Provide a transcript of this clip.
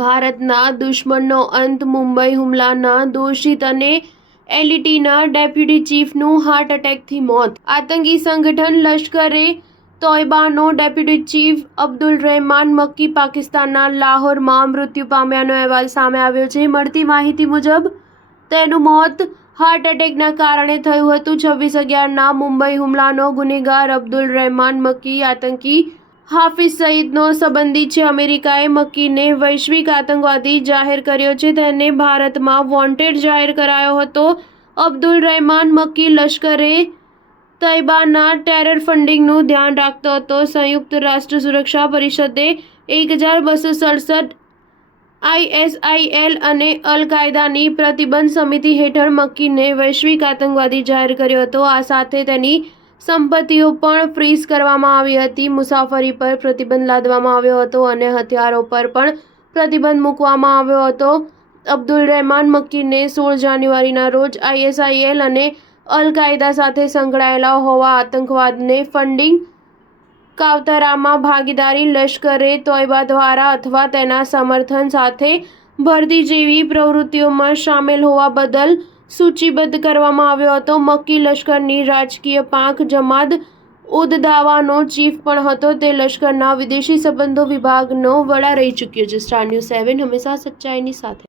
ભારતના દુશ્મનનો અંત, મુંબઈ હુમલાના દોષિત અને એલટીટીના ડેપ્યુટી ચીફનું હાર્ટ એટેકથી મોત. આતંકી સંગઠન લશ્કરે તોયબાનો ડેપ્યુટી ચીફ અબ્દુલ રહેમાન મક્કી પાકિસ્તાનના લાહોરમાં મૃત્યુ પામ્યાનો અહેવાલ સામે આવ્યો છે. મળતી માહિતી મુજબ તેનું મોત હાર્ટ એટેકના કારણે થયું હતું. 26/11ના મુંબઈ હુમલાનો ગુનેગાર અબ્દુલ રહેમાન મક્કી આતંકી હાફિઝ સઈદનો સંબંધી છે. અમેરિકાએ મક્કીને વૈશ્વિક આતંકવાદી જાહેર કર્યો છે. તેને ભારતમાં વોન્ટેડ જાહેર કરાયો હતો. અબ્દુલ રહેમાન મક્કી લશ્કરે તૈબાના ટેરર ફંડિંગનું ધ્યાન રાખતો હતો. સંયુક્ત રાષ્ટ્ર સુરક્ષા પરિષદે 1267 ISIL અને અલ કાયદાની પ્રતિબંધ સમિતિ હેઠળ મક્કીને વૈશ્વિક આતંકવાદી જાહેર કર્યો હતો. આ સાથે તેની સંપત્તિઓ પણ ફ્રીઝ કરવામાં આવી હતી. મુસાફરી પર પ્રતિબંધ લાદવામાં આવ્યો હતો અને હથિયારો પર પણ પ્રતિબંધ મૂકવામાં આવ્યો હતો. અબ્દુલ રહેમાન મક્કીને 16 જાન્યુઆરીના રોજ ISIL અને અલ કાયદા સાથે સંકળાયેલા હોવા, આતંકવાદને ફંડિંગ, કાવતરામાં ભાગીદારી, લશ્કરે તોયબા દ્વારા અથવા તેના સમર્થન સાથે ભરતી જેવી પ્રવૃત્તિઓમાં સામેલ હોવા બદલ સૂચિબદ્ધ કરવામાં આવ્યો હતો. મક્કી લશ્કરની રાજકીય પાંખ જમાત ઉદ દાવાનો ચીફ પણ હતો. તે લશ્કરના વિદેશી સંબંધો વિભાગનો વડા રહી ચૂક્યો છે. સ્ટાર ન્યૂઝ 7 હંમેશા સચ્ચાઈની સાથે.